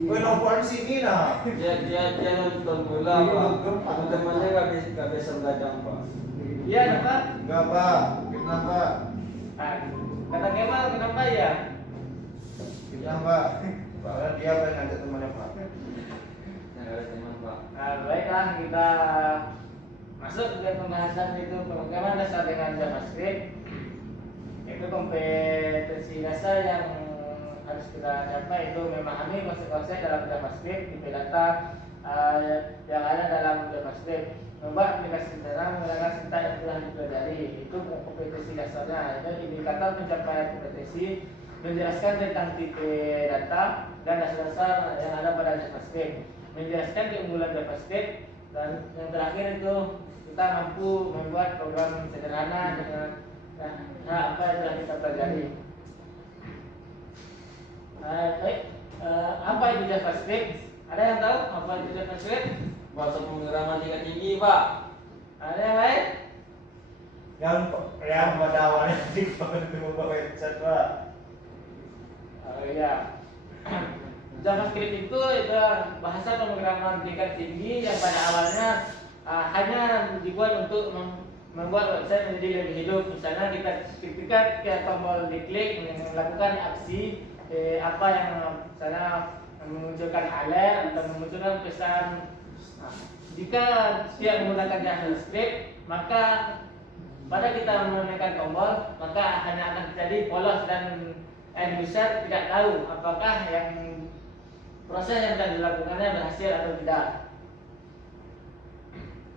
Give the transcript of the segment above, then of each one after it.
Walaupun sini nah. Dia nonton bola pak. Teman-temannya nggak bisa belajar pak. Iya Pak. Enggak Pak. Kenapa? Kata Kemal kenapa ya? Kenapa? Pak dia pengen ngajak temannya Pak. Nah, teman pak. Nah, baiklah kita masuk ke pembahasan itu bagaimana dasar dengan JavaScript. Itu kompetensi dasar yang harus kita capai itu memahami konsep-konsep dalam JavaScript, tipe data yang ada dalam JavaScript, membuat aplikasi sederhana menggunakan sintak yang telah dipelajari. Itu kompetensi dasarnya. Itu indikator pencapaian kompetensi menjelaskan tentang tipe data dan dasar-dasar yang ada pada JavaScript, menjelaskan keunggulan JavaScript, dan yang terakhir itu kita mampu membuat program sederhana dengan apa yang telah kita pelajari. Apa itu JavaScript? Ada yang tahu apa itu JavaScript? Bahasa pemrograman tingkat tinggi pak. Ada yang lain? Yang pada awalnya dibangun membuat website Pak. Oh iya. JavaScript itu bahasa pemrograman tingkat tinggi yang pada awalnya hanya dibuat untuk membuat website menjadi lebih hidup. Misalnya kita ketika tombol diklik melakukan aksi apa yang misalnya memunculkan alert atau memunculkan pesan. Jika dia menggunakan JavaScript, maka pada kita menekan tombol maka hanya akan terjadi polos dan end user tidak tahu apakah yang proses yang telah dilakukannya berhasil atau tidak.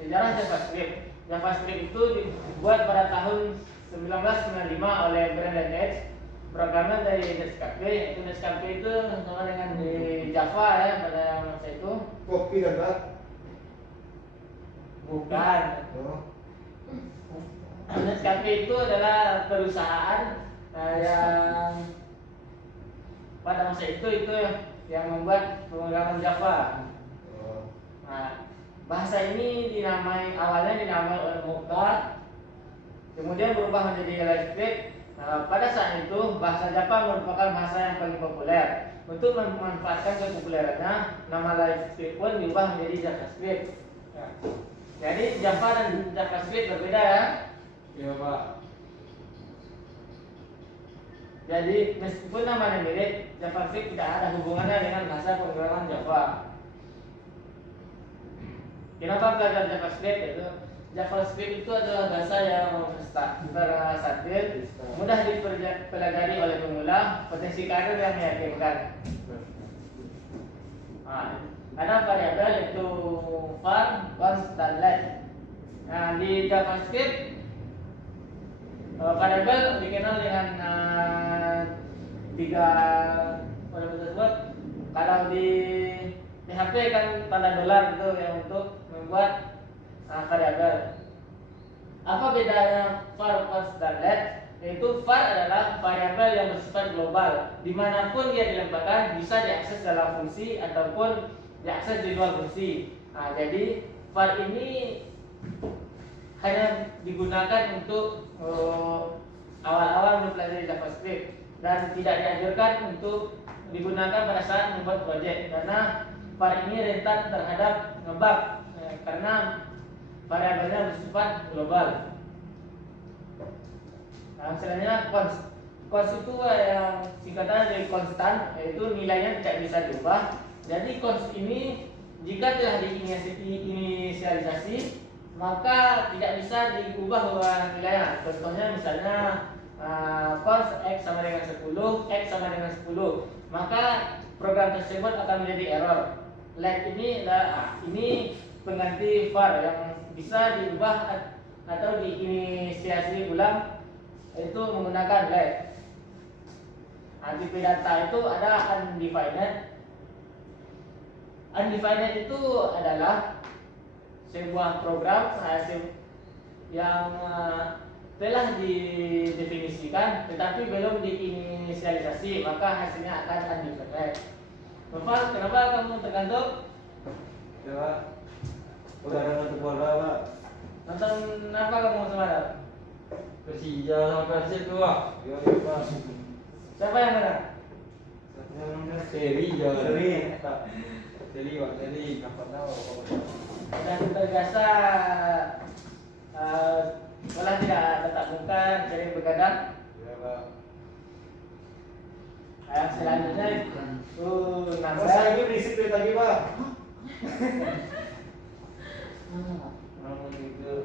Sejarah JavaScript itu dibuat pada tahun 1995 oleh Brandon Edge, programmer dari Netscape. Netscape itu sama dengan di Java ya pada masa itu. Kopi dan Pak. Bukan. Netscape itu adalah perusahaan yang pada masa itu yang membuat pemrograman Java. Nah, bahasa ini awalnya dinamai oleh Mocha, kemudian berubah menjadi LiveScript. Nah, pada saat itu bahasa Java merupakan bahasa yang paling populer. Untuk memanfaatkan kepopulerannya, nama LiveScript pun diubah menjadi JavaScript. Nah, jadi Java dan JavaScript berbeda ya. Iya pak. Jadi meskipun namanya mirip, JavaScript tidak ada hubungannya dengan bahasa pemrograman Java. Kenapa belajar JavaScript? JavaScript itu adalah bahasa yang versatil, mudah dipelajari oleh pemula, potensi karir yang meyakinkan. Ada variabel yaitu var, const, dan let. Nah, di JavaScript variabel dikenal dengan tiga variabel tersebut. Kalau di PHP kan tanda dolar itu yang untuk membuat variabel. Apa bedanya var, const, dan let? Yaitu var adalah variabel yang bersifat global, dimanapun dia dilemparkan bisa diakses dalam fungsi ataupun diakses di luar fungsi. Nah, jadi var ini hanya digunakan untuk awal-awal mempelajari JavaScript dan tidak dianjurkan untuk digunakan pada saat membuat proyek karena var ini rentan terhadap ngebug karena variabelnya bersifat global. Nah, selanjutnya const itu yang singkatan dari konstan, yaitu nilainya tidak bisa diubah. Jadi const ini jika telah diinisialisasi maka tidak bisa diubah nilainya. Contohnya misalnya const x sama dengan 10, x sama dengan 10, maka program tersebut akan menjadi error. Let ini pengganti var yang bisa diubah atau diinisiasi ulang, itu menggunakan let. Tipe data itu ada undefined. Undefined itu adalah sebuah program yang telah didefinisikan tetapi belum diinisialisasi, maka hasilnya akan undefined. Bapak, kenapa kamu tergantung? Ya, udah nonton bola pak. Nonton apa kamu semalam? Persija sama Persib tuh pak. Iya Pak. Siapa yang menang? Seri jangan. Seri. Seri Pak, seri. Kapan tahu? Dan terbiasa sekolah tidak tetap muka, sering begadang. Ya Pak. Yang selanjutnya itu Mas number. saya ini berisik dari tadi Pak.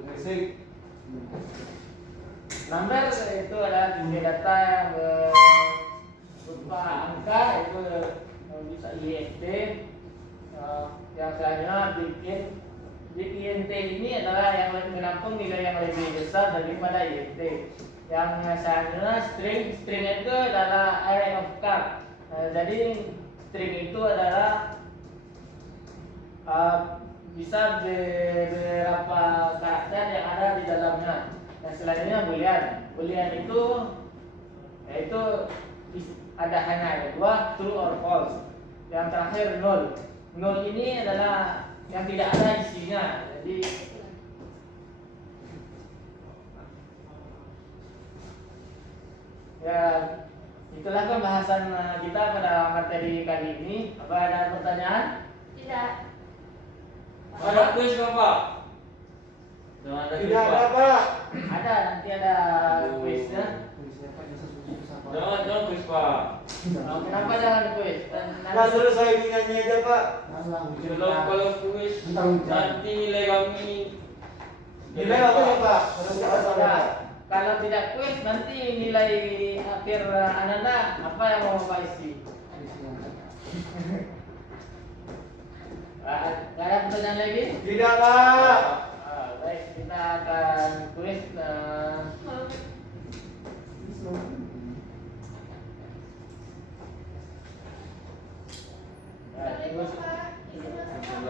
Berisik. Number itu adalah bukti data yang berupa angka, itu bisa INT. Yang selanjutnya bit INT ini adalah yang menampung nilai yang lebih besar daripada INT. Yang selanjutnya string itu adalah array of card. Jadi string itu adalah bisa beberapa karakter yang ada di dalamnya. Yang selanjutnya boolean itu yaitu ada hanya dua, true or false. Yang terakhir null ini adalah yang tidak ada isinya. Jadi ya itulah pembahasan kita pada materi kali ini. Apa ada pertanyaan? Tidak. Ada kuis Bapak? Tidak ada Pak. Ada, nanti ada kuisnya. Jangan kuis Pak. Kenapa jangan kuis? Mas suruh saya nyanyi aja Pak. Kalau kuis nanti nilai kami. Nilai apa ya Pak? Harus kita sama Ya, Pak. kalau tidak kuis nanti nilai akhir Ananda apa yang mau Bapak isi? Gak ada pertanyaan lagi? Tidak Pak. Baik, kita akan kuis.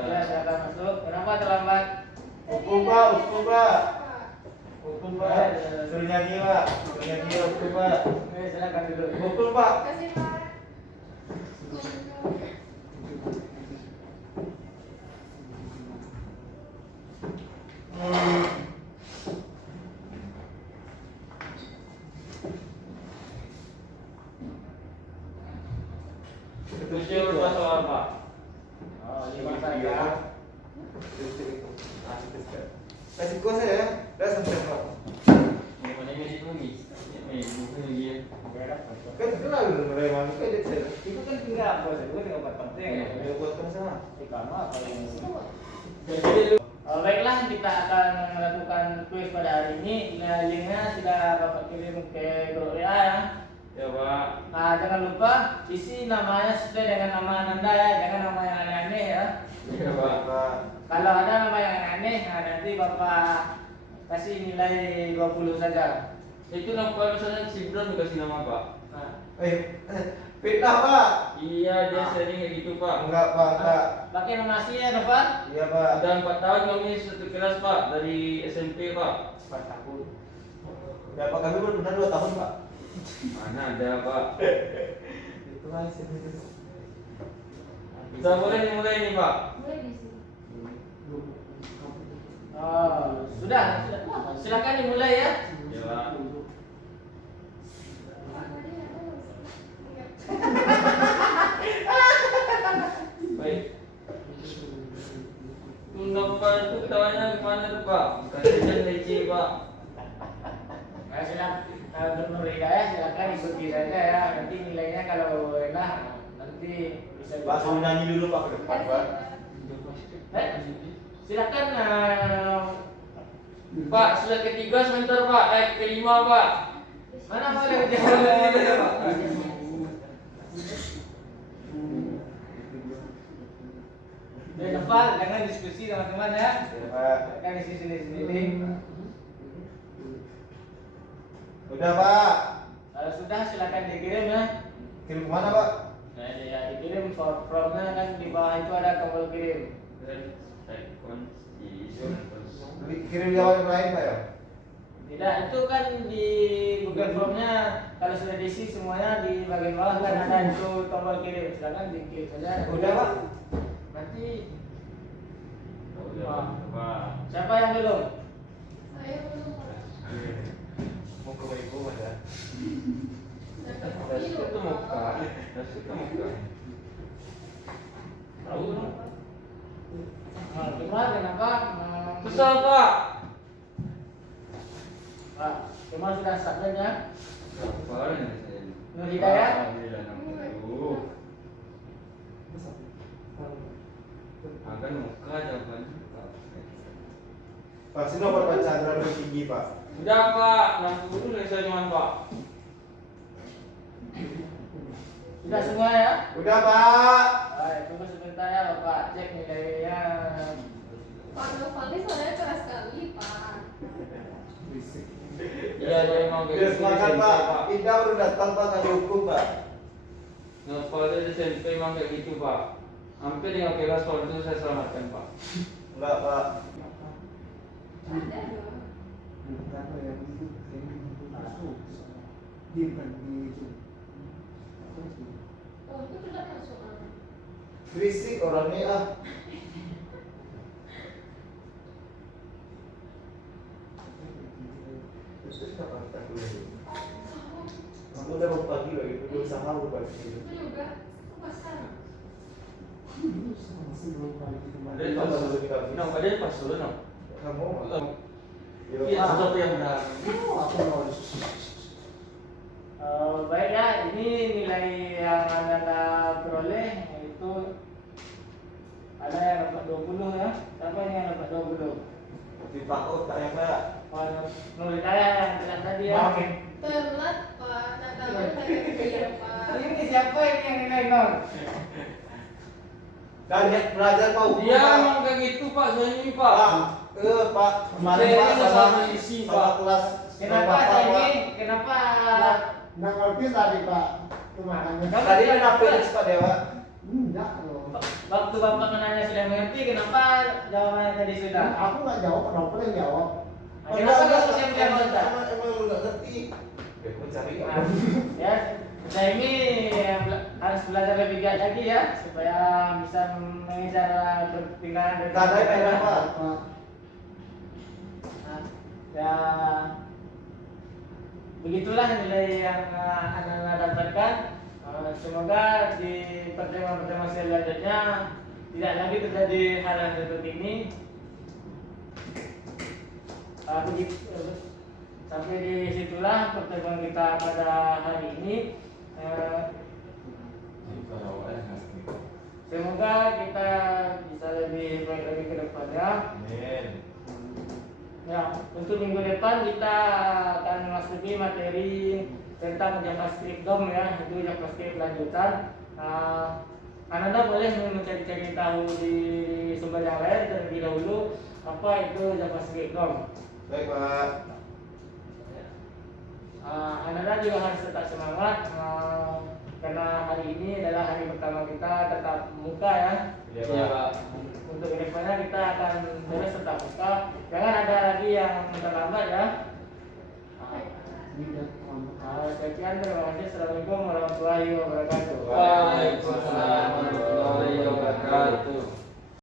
Ya, silakan masuk. Kenapa terlambat? Hukum Pak, hukum Pak. Hukum Pak. Suruh nyanyi Pak. Suruh nyanyi hukum Pak. Oke, silakan duduk. Hukum Pak. Kasih Pak. Tujuh berapa soal Pak? Oh, lima saja. Kasih kuasa ya. Dah sampai Pak. Mana ini tulis? Ini buku lagi. Kan kenal mulai masuk aja saya. Itu kan tinggal apa sih? Gue tinggal buat penting. Ya buat sama. Kamu apa yang Jadi baiklah, kita akan melakukan kuis pada hari ini. Linknya sudah Bapak kirim ke grup WA ya. ya Pak. Nah, jangan lupa isi namanya sesuai dengan nama Anda ya, jangan nama yang aneh-aneh ya. Ya Pak. Pak. Kalau ada nama yang aneh, nah nanti Bapak kasih nilai 20 saja. Itu nampak misalnya si Bron dikasih nama Pak. Nah, Fitnah Pak. Iya dia sering kayak gitu Pak. Enggak Pak, enggak. pakai nama aslinya dong, Pak. Iya Pak. Sudah 4 tahun kami satu kelas Pak dari SMP Pak. 4 tahun. Ya Pak kami baru benar 2 tahun Pak. Mana ada Pak? Itu masih. Kita boleh dimulai nih Pak. Boleh di sini. Oh, sudah. Silakan dimulai ya. Ya Pak. Baik. Tunggapan itu ketawanya gimana tuh Pak? Kasihkan leci Pak. Nah, silakan Gubernur Hidayah silakan ikuti saja ya. Nanti nilainya kalau enak nanti bisa Pak suruh nyanyi dulu Pak ke depan Pak. Silakan Pak, sudah ketiga sebentar Pak. Kelima Pak. mana boleh jalan ya, Pak. Jangan lupa, jangan diskusi teman-teman ya. Ya Pak. Jangan isi sendiri-sendiri. Udah Pak. Kalau sudah silakan dikirim ya. Kirim kemana Pak? Nah, ya dikirim formnya kan di bawah itu ada tombol kirim. Kirim jawab yang lain Pak ya? Tidak, itu kan di Google Formnya kalau sudah diisi semuanya di bagian bawah kan ada itu tombol kirim. Silakan diklik saja. Udah Pak. Nanti Pak. siapa yang belum? Saya belum. Mau ke Ibu Mas ya? Dapat Itu muka. Nasi kamu kan. Tahu dong. Nah, cuma kenapa? Susah Pak. Pak, cuma sudah sadarnya. Apa ini saya? Nur Hidayat. Akan muka jawabannya. Pak, sini nomor Pak Chandra lebih tinggi Pak. Udah Pak, 60 nih saya cuma Pak. Sudah semua ya? Udah Pak. Baik, tunggu sebentar ya Bapak cek nilainya. Pak Novalnya soalnya keras sekali, Pak. Iya, dia mau kayak Udah gitu semangat di Pak. SMP, Pak. Indah udah datang Pak kali hukum Pak. Kalau dia di SMP memang kayak gitu Pak. Hampir yang kelas kalau itu saya selamatkan Pak. Enggak Pak. Ada dong. Oh, itu sudah masuk. Berisik orangnya ah. Kamu udah mau pagi lagi, udah sahur pagi. Itu juga puasa. Ada pas dulu kita. No, ada pas dulu no. Kamu? Iya, sesuatu yang benar. Baik ya, ini nilai yang Anda peroleh yaitu ada yang dapat 20 ya. Siapa ini yang dapat 20? Di Pak Oh, tak yang Pak. Nur Hidayat yang bilang tadi ya. Telat, Pak. Nak tahu saya Pak. Ini siapa ini yang nilai 0? Dan lihat belajar Pak hukum Dia Pak. memang kayak gitu Pak, saya ini Pak. Pak, kemarin Saya Pak ini sama sama isi, sama Pak. kelas. Kenapa Bapak, saya Pak. ini? Kenapa? Nggak ngerti tadi Pak, cuma hanya Tadi kan apa Pak Dewa? enggak loh. Waktu Bapak menanya sudah mengerti, kenapa jawabannya tadi sudah? Aku nggak jawab, kenapa yang jawab? Kenapa kamu siap dia kontak? Emang lu nggak ngerti. Mencari Nah, ya, saya ini harus belajar lebih giat lagi ya supaya bisa mengejar pertinggalan dari Tanda merah Pak. Pak, Nah, ya begitulah nilai yang anak-anak dapatkan. Semoga di pertemuan-pertemuan selanjutnya tidak lagi terjadi hal yang seperti ini. Sampai di situlah pertemuan kita pada hari ini. Semoga kita bisa lebih baik lagi ke depannya. Amin. Ya, untuk minggu depan kita akan memasuki materi tentang JavaScript DOM ya, itu JavaScript lanjutan. Anda boleh mencari-cari tahu di sumber yang lain terlebih dahulu apa itu JavaScript DOM. Baik Pak. Anda juga harus tetap semangat karena hari ini adalah hari pertama kita tetap muka ya. Iya Iya Pak. Pak. Untuk kedepannya kita akan terus tetap muka. Jangan ada lagi yang terlambat ya. Sekian, terima kasih. Assalamualaikum warahmatullahi wabarakatuh. Waalaikumsalam warahmatullahi wabarakatuh.